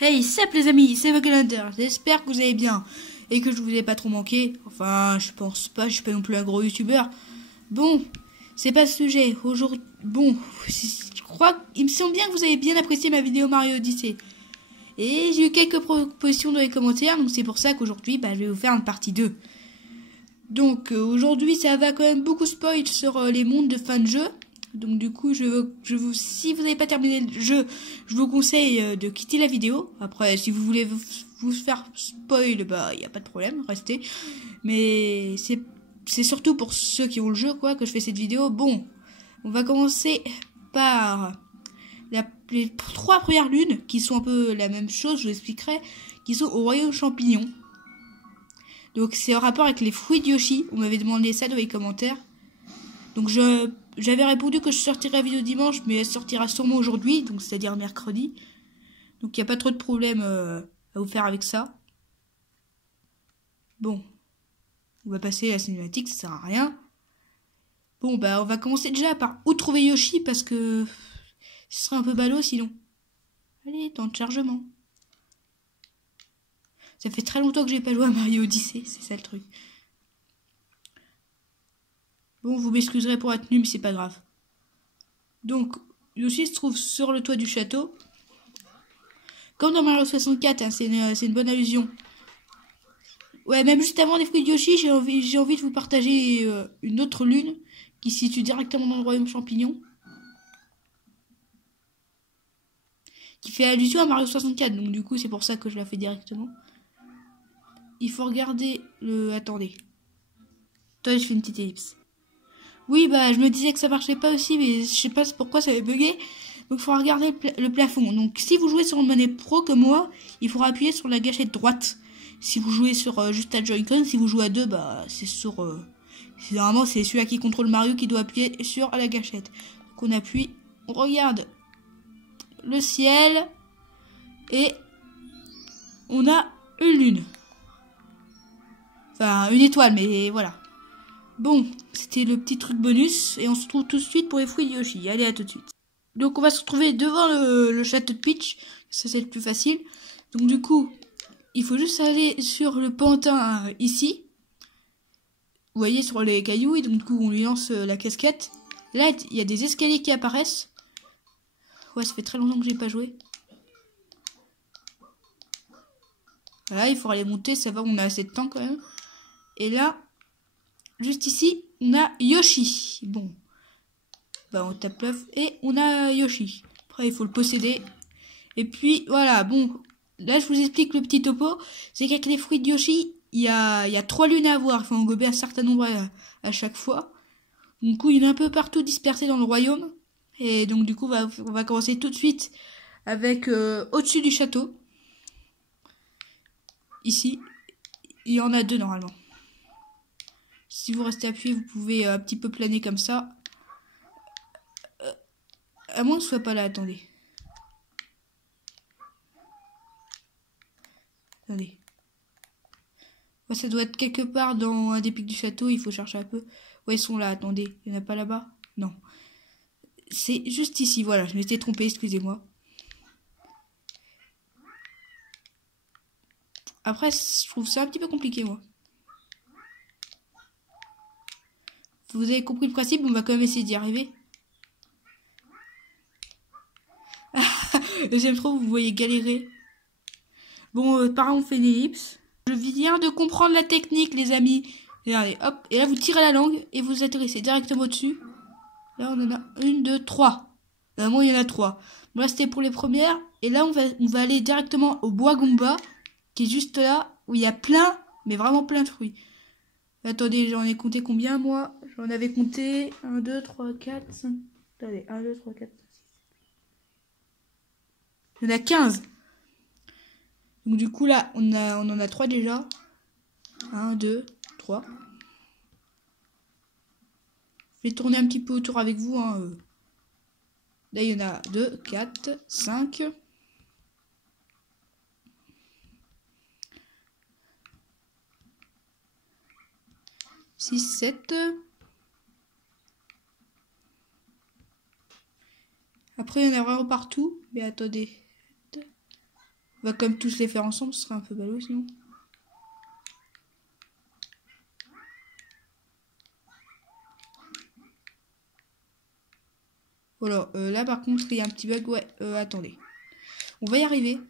Hey, salut les amis, c'est Vocalander. J'espère que vous allez bien et que je vous ai pas trop manqué. Enfin, je pense pas, je suis pas non plus un gros youtubeur. Bon, c'est pas le sujet. Aujourd'hui, bon, je crois, il me semble bien que vous avez bien apprécié ma vidéo Mario Odyssey. Et j'ai eu quelques propositions dans les commentaires, donc c'est pour ça qu'aujourd'hui, je vais vous faire une partie 2. Donc aujourd'hui, ça va quand même beaucoup spoil sur les mondes de fin de jeu. Donc du coup, si vous n'avez pas terminé le jeu, je vous conseille de quitter la vidéo. Après, si vous voulez vous faire spoil, il n'y a pas de problème, restez. Mais c'est surtout pour ceux qui ont le jeu que je fais cette vidéo. Bon, on va commencer par les 3 premières lunes, qui sont un peu la même chose, je vous expliquerai, qui sont au royaume champignon. Donc c'est en rapport avec les fruits de Yoshi. On m'avait demandé ça dans les commentaires. Donc j'avais répondu que je sortirais la vidéo dimanche, mais elle sortira sûrement aujourd'hui, donc c'est-à-dire mercredi. Donc il n'y a pas trop de problème à vous faire avec ça. Bon, on va passer à la cinématique, ça sert à rien. Bon, on va commencer déjà par où trouver Yoshi, parce que ce serait un peu ballot sinon. Allez, temps de chargement. Ça fait très longtemps que j'ai pas joué à Mario Odyssey, c'est ça le truc. Bon, vous m'excuserez pour être nul, mais c'est pas grave. Donc, Yoshi se trouve sur le toit du château. Comme dans Mario 64, hein, c'est une bonne allusion. Ouais, même juste avant les fruits de Yoshi, j'ai envie de vous partager une autre lune qui se situe directement dans le royaume champignon. Qui fait allusion à Mario 64, donc du coup c'est pour ça que je la fais directement. Il faut regarder le... Attendez. Toi, je fais une petite ellipse. Oui, je me disais que ça marchait pas aussi, mais je sais pas pourquoi ça avait bugué. Donc il faut regarder le plafond. Donc si vous jouez sur une manette pro comme moi, il faudra appuyer sur la gâchette droite. Si vous jouez sur juste un Joy-Con, si vous jouez à deux, c'est sur... Normalement, c'est celui-là qui contrôle Mario qui doit appuyer sur la gâchette. Donc on appuie, on regarde le ciel et on a une lune. Enfin, une étoile, mais voilà. Bon, c'était le petit truc bonus et on se retrouve tout de suite pour les fruits de Yoshi. Allez, à tout de suite. Donc on va se retrouver devant le château de Peach, ça c'est le plus facile. Donc du coup, il faut juste aller sur le pantin ici. Vous voyez sur les cailloux, et donc du coup on lui lance la casquette. Là, il y a des escaliers qui apparaissent. Ouais, ça fait très longtemps que j'ai pas joué. Voilà, il faut aller monter, ça va, on a assez de temps quand même. Et là, juste ici, on a Yoshi. Bon. On tape l'œuf et on a Yoshi. Après, il faut le posséder. Et puis, voilà, bon. Là, je vous explique le petit topo. C'est qu'avec les fruits de Yoshi, il y a 3 lunes à avoir. Il faut en gober un certain nombre à chaque fois. Du coup, il y en a un peu partout dispersés dans le royaume. Et donc, du coup, on va commencer tout de suite avec au-dessus du château. Ici, il y en a 2 normalement. Si vous restez appuyé, vous pouvez un petit peu planer comme ça. À moins que ce soit pas là, attendez. Attendez. Ouais, ça doit être quelque part dans un des pics du château, il faut chercher un peu. Ouais, ils sont là, attendez. Il n'y en a pas là-bas? Non. C'est juste ici, voilà, je m'étais trompé, excusez-moi. Après, je trouve ça un petit peu compliqué, moi. Vous avez compris le principe, on va quand même essayer d'y arriver. J'aime trop, vous voyez galérer. Bon, par là, on fait une ellipse. Je viens de comprendre la technique, les amis. Regardez, hop, et là, vous tirez la langue et vous atterrissez directement au-dessus. Là, on en a 1, 2, 3. Normalement, il y en a 3. Bon, là, c'était pour les premières. Et là, on va aller directement au bois Goomba, qui est juste là, où il y a plein, mais vraiment plein de fruits. Attendez, j'en ai compté combien, moi? J'en avais compté 1, 2, 3, 4, 5. Attendez, 1, 2, 3, 4, 5, 6. Il y en a 15. Donc, du coup, là, on en a 3 déjà. 1, 2, 3. Je vais tourner un petit peu autour avec vous. Hein. Là, il y en a 2, 4, 5. 6, 7. Après, il y en a vraiment partout. Mais attendez. On va quand même tous les faire ensemble, ce serait un peu ballot sinon. Voilà, là par contre il y a un petit bug, ouais, attendez. On va y arriver.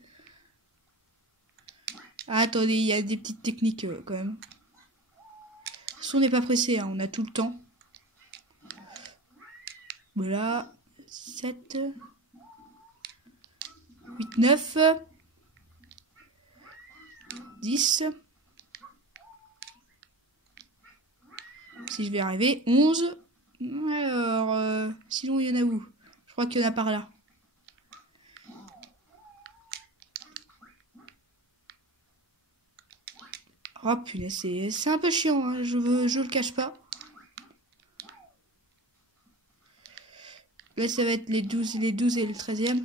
Ah, attendez, il y a des petites techniques quand même. Si on n'est pas pressé, hein, on a tout le temps. Voilà, 7, 8, 9, 10. Si je vais arriver, 11. Alors, sinon il y en a où? Je crois qu'il y en a par là. Oh punaise, c'est un peu chiant, hein, je le cache pas. Là ça va être les 12 et le 13e.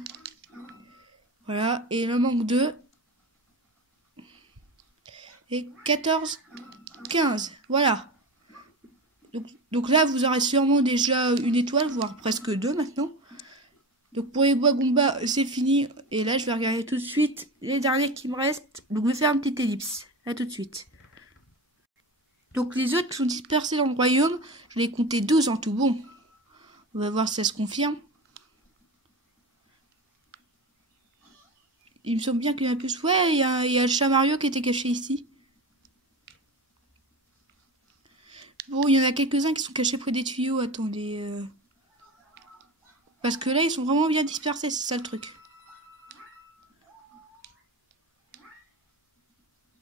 Voilà, et il en manque 2. Et 14, 15, voilà. Donc là vous aurez sûrement déjà une étoile, voire presque 2 maintenant. Donc pour les bois Goomba, c'est fini. Et là je vais regarder tout de suite les derniers qui me restent. Donc je vais faire une petite ellipse. À tout de suite. Donc les autres qui sont dispersés dans le royaume, je l'ai compté 12 en tout. Bon, on va voir si ça se confirme. Il me semble bien qu'il y en a plus. Ouais, il y a le chat Mario qui était caché ici. Bon, il y en a quelques-uns qui sont cachés près des tuyaux. Attendez. Parce que là, ils sont vraiment bien dispersés, c'est ça le truc.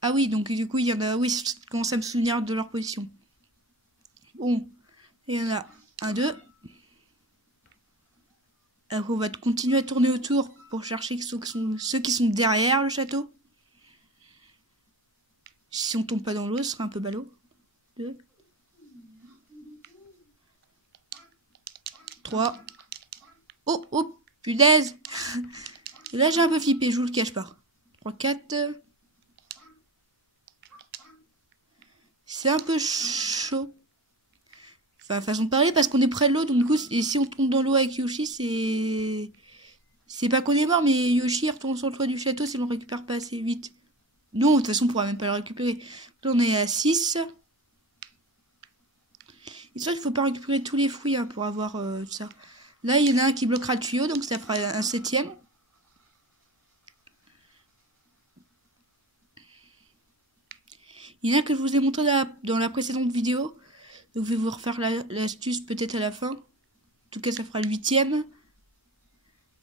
Ah oui, donc du coup, il y en a... Oui, je commence à me souvenir de leur position. Bon, il y en a 1, 2. Alors on va continuer à tourner autour pour chercher ceux qui sont derrière le château. Si on tombe pas dans l'eau, ce serait un peu ballot. 2. 3. Oh, oh, punaise. Et là, j'ai un peu flippé, je vous le cache pas. 3, 4. C'est un peu chaud. Enfin, façon de parler, parce qu'on est près de l'eau, donc du coup, et si on tombe dans l'eau avec Yoshi, c'est pas qu'on est mort, mais Yoshi retourne sur le toit du château si on le récupère pas assez vite. Non, de toute façon, on pourra même pas le récupérer. Là, on est à 6. Et c'est vrai qu'il faut pas récupérer tous les fruits hein, pour avoir tout ça. Là, il y en a un qui bloquera le tuyau, donc ça fera un 7e. Il y en a que je vous ai montré dans la précédente vidéo. Donc, je vais vous refaire l'astuce peut-être à la fin. En tout cas, ça fera le 8e.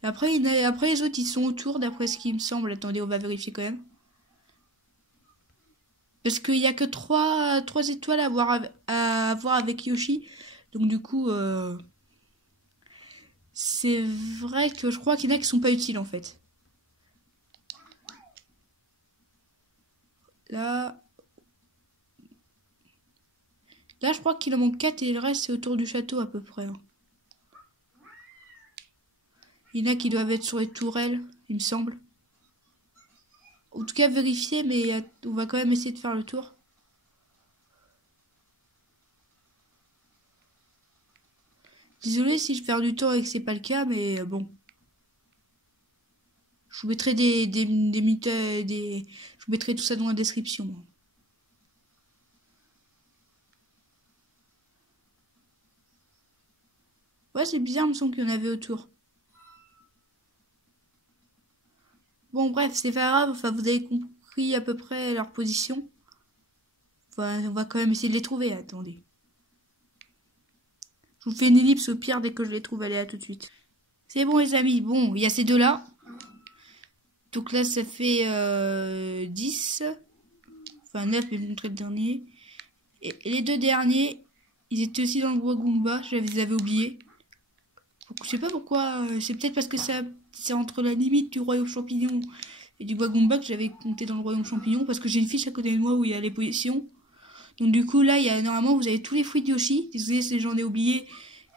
Après, les autres, ils sont autour, d'après ce qui me semble. Attendez, on va vérifier quand même. Parce qu'il n'y a que 3 étoiles à avoir avec Yoshi. Donc, du coup, c'est vrai que je crois qu'il y en a qui sont pas utiles, en fait. Là, je crois qu'il en manque 4 et le reste, c'est autour du château, à peu près. Hein. Il y en a qui doivent être sur les tourelles, il me semble. En tout cas, vérifier, mais on va quand même essayer de faire le tour. Désolé si je perds du temps et que c'est pas le cas, mais bon. Je vous mettrai je vous mettrai tout ça dans la description. Ouais, c'est bizarre, il me semble qu'il y en avait autour. Bon, bref, c'est pas grave. Enfin, vous avez compris à peu près leur position. Enfin, on va quand même essayer de les trouver. Attendez. Je vous fais une ellipse au pire dès que je les trouve. Allez, à tout de suite. C'est bon, les amis. Bon, il y a ces deux-là. Donc là, ça fait 10. Enfin, 9, mais je vais vous montrer le dernier. Et les deux derniers, ils étaient aussi dans le bois Goomba. Je les avais oubliés. Donc, je sais pas pourquoi. C'est peut-être parce que c'est entre la limite du royaume champignon et du bois Goomba que j'avais compté dans le royaume champignon. Parce que j'ai une fiche à côté de moi où il y a les positions. Donc du coup, là, normalement, vous avez tous les fruits de Yoshi. Désolé si j'en ai oublié.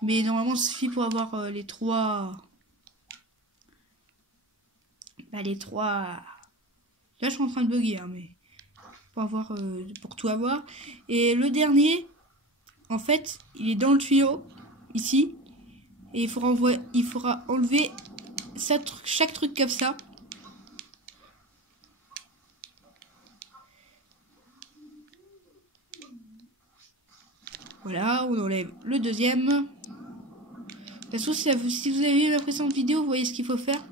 Mais normalement, ça suffit pour avoir les 3... Bah, les 3... Là, je suis en train de bugger, hein, mais... Pour tout avoir. Et le dernier, en fait, il est dans le tuyau, ici. Et il faudra enlever chaque truc comme ça. Voilà, on enlève le deuxième. De toute façon, si vous avez vu la précédente vidéo, vous voyez ce qu'il faut faire.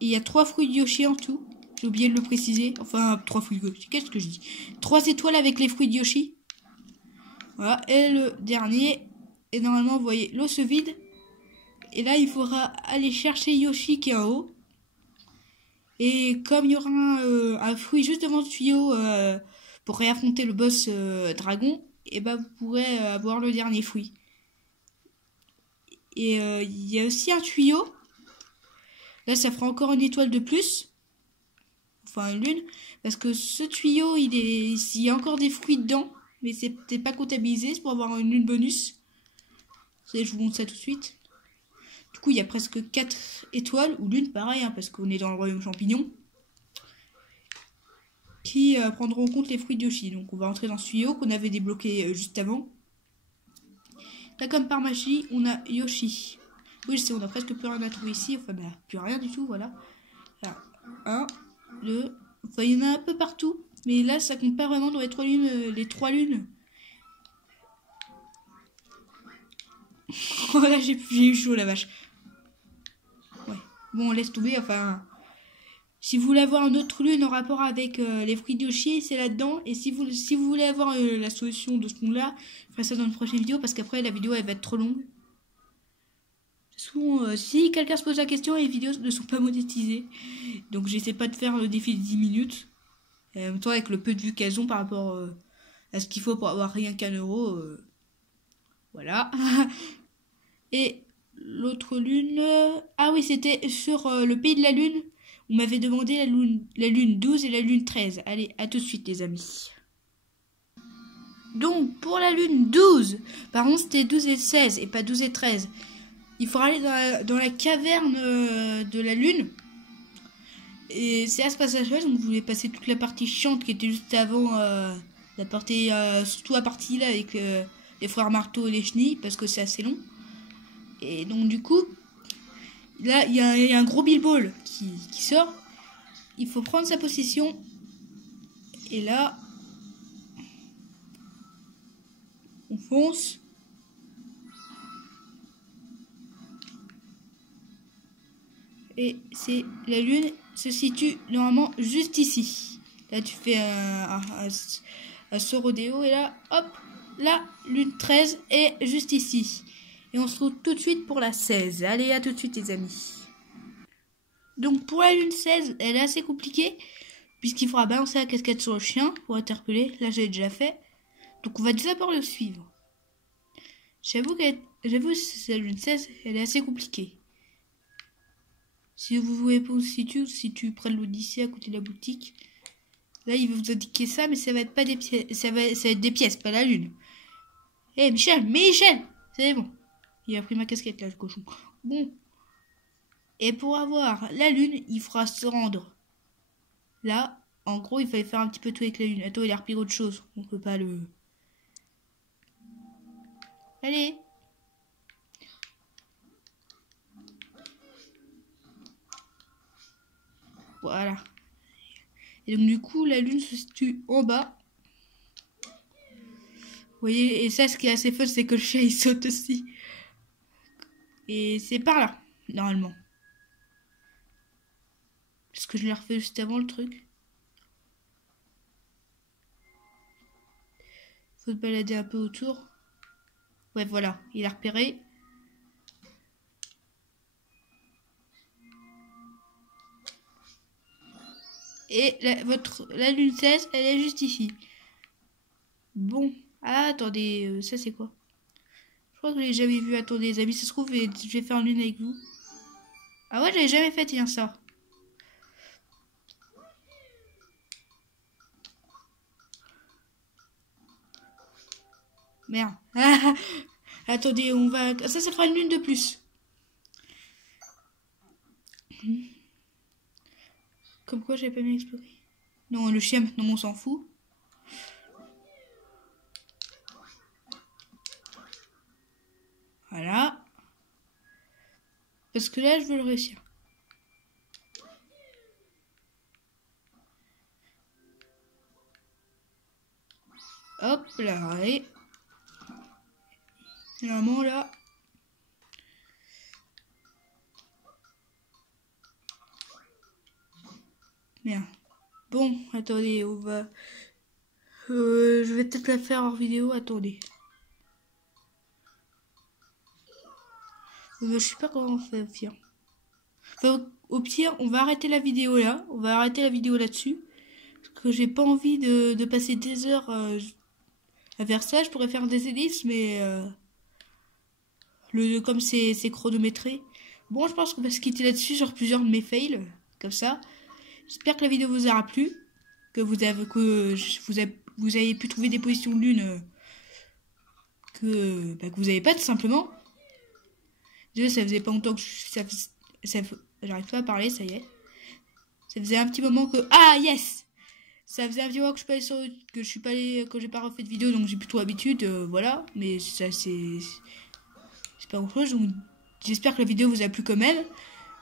Il y a 3 fruits de Yoshi en tout. J'ai oublié de le préciser. Enfin, 3 fruits de Yoshi. Qu'est-ce que je dis? 3 étoiles avec les fruits de Yoshi. Voilà. Et le dernier. Et normalement, vous voyez, l'eau se vide. Et là, il faudra aller chercher Yoshi qui est en haut. Et comme il y aura un fruit juste devant le tuyau pour réaffronter le boss dragon, et ben vous pourrez avoir le dernier fruit. Et il y a aussi un tuyau. Là, ça fera encore une étoile de plus. Enfin, une lune. Parce que ce tuyau, il y a encore des fruits dedans. Mais c'est peut-être pas comptabilisé. C'est pour avoir une lune bonus. Je vous montre ça tout de suite. Du coup, il y a presque 4 étoiles. Ou lunes, pareil. Parce qu'on est dans le royaume champignon. Qui prendront en compte les fruits de Yoshi. Donc, on va entrer dans ce tuyau qu'on avait débloqué juste avant. Là, comme par magie, on a Yoshi. Oui, je sais, on a presque plus rien à trouver ici. Enfin, bah, plus rien du tout, voilà. Là, 1, 2. Enfin, il y en a un peu partout. Mais là, ça compte pas vraiment dans les 3 lunes. Les 3 lunes. Oh là, j'ai eu chaud, la vache. Ouais. Bon, on laisse tomber. Enfin, si vous voulez avoir une autre lune en rapport avec les fruits de Yoshi, c'est là-dedans. Et si vous voulez avoir la solution de ce monde-là, je ferai ça dans une prochaine vidéo. Parce qu'après, la vidéo, elle va être trop longue. Souvent, si quelqu'un se pose la question, les vidéos ne sont pas monétisées. Donc j'essaie pas de faire le défi de 10 minutes. Et en même temps, avec le peu de vues qu'elles ont par rapport à ce qu'il faut pour avoir rien qu'un euro. Voilà. Et l'autre lune... ah oui, c'était sur le pays de la lune. On m'avait demandé la lune 12 et la lune 13. Allez, à tout de suite les amis. Donc pour la lune 12, par contre c'était 12 et 16 et pas 12 et 13. Il faut aller dans la caverne de la lune. Et c'est à ce passage-là, donc je voulais passer toute la partie chiante qui était juste avant la partie, surtout la partie là avec les frères marteau et les chenilles, parce que c'est assez long. Et donc du coup, là il y a un gros billball qui sort. Il faut prendre sa position. Et là, on fonce. Et c'est la lune se situe normalement juste ici. Là tu fais un saut rodéo et là hop, la lune 13 est juste ici. Et on se retrouve tout de suite pour la 16. Allez, à tout de suite les amis. Donc pour la lune 16, elle est assez compliquée puisqu'il faudra balancer la casquette sur le chien pour interpeller. Là j'ai déjà fait. Donc on va d'abord le suivre. J'avoue que la lune 16, elle est assez compliquée. Si vous voulez pas si tu prends l'Odyssée à côté de la boutique, là il va vous indiquer ça, mais ça va être pas des pièces, ça va être des pièces, pas la lune. Eh Michel, c'est bon. Il a pris ma casquette là, le cochon. Bon. Et pour avoir la lune, il faudra se rendre. Là, en gros, il fallait faire un petit peu tout avec la lune. Attends, il a repris autre chose. On peut pas le. Allez. Voilà. Et donc du coup, la lune se situe en bas. Vous voyez, et ça, ce qui est assez fun, c'est que le chat, il saute aussi. Et c'est par là, normalement. Parce que je l'ai refait juste avant, le truc. Faut se balader un peu autour. Ouais, voilà, il a repéré. Et la lune 16, elle est juste ici. Bon. Ah, attendez, ça c'est quoi? Je crois que je l'ai jamais vu. Attendez, les amis, ça se trouve, je vais faire une lune avec vous. Ah ouais, j'avais jamais fait, tiens, ça. Merde. Attendez, on va... Ça fera une lune de plus. Comme quoi, j'avais pas bien exploré. Non, le chien, maintenant, on s'en fout. Voilà. Parce que là, je veux le réussir. là, allez. Normalement, là. Merde. Bon, attendez, on va... je vais peut-être la faire en vidéo, attendez. Je sais pas comment on fait, au pire. Enfin, au pire, on va arrêter la vidéo là. On va arrêter la vidéo là-dessus. Parce que j'ai pas envie de passer des heures à faire ça. Je pourrais faire des ellipses, mais... comme c'est chronométré. Bon, je pense qu'on va se quitter là-dessus sur plusieurs de mes fails. Comme ça. J'espère que la vidéo vous aura plu. Que vous avez pu trouver des positions de lune que vous avez pas tout simplement. Déjà, ça faisait pas longtemps que j'arrive pas à parler, ça y est. Ça faisait un petit moment que... Ah, yes! Ça faisait un petit moment que je suis pas allé, que j'ai pas refait de vidéo, donc j'ai plutôt l'habitude, voilà. Mais ça, c'est pas grand chose, donc j'espère que la vidéo vous a plu quand même.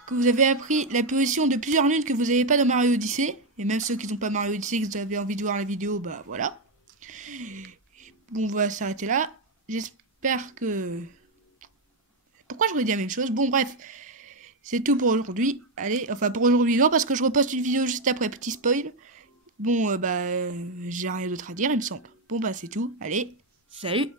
Que vous avez appris la position de plusieurs lunes que vous n'avez pas dans Mario Odyssey. Et même ceux qui n'ont pas Mario Odyssey, que vous avez envie de voir la vidéo, bah voilà. Bon, on va s'arrêter là. J'espère que... Pourquoi je redis la même chose? Bon, bref. C'est tout pour aujourd'hui. Allez, enfin pour aujourd'hui non, parce que je reposte une vidéo juste après, petit spoil. Bon, j'ai rien d'autre à dire, il me semble. Bon, c'est tout. Allez, salut!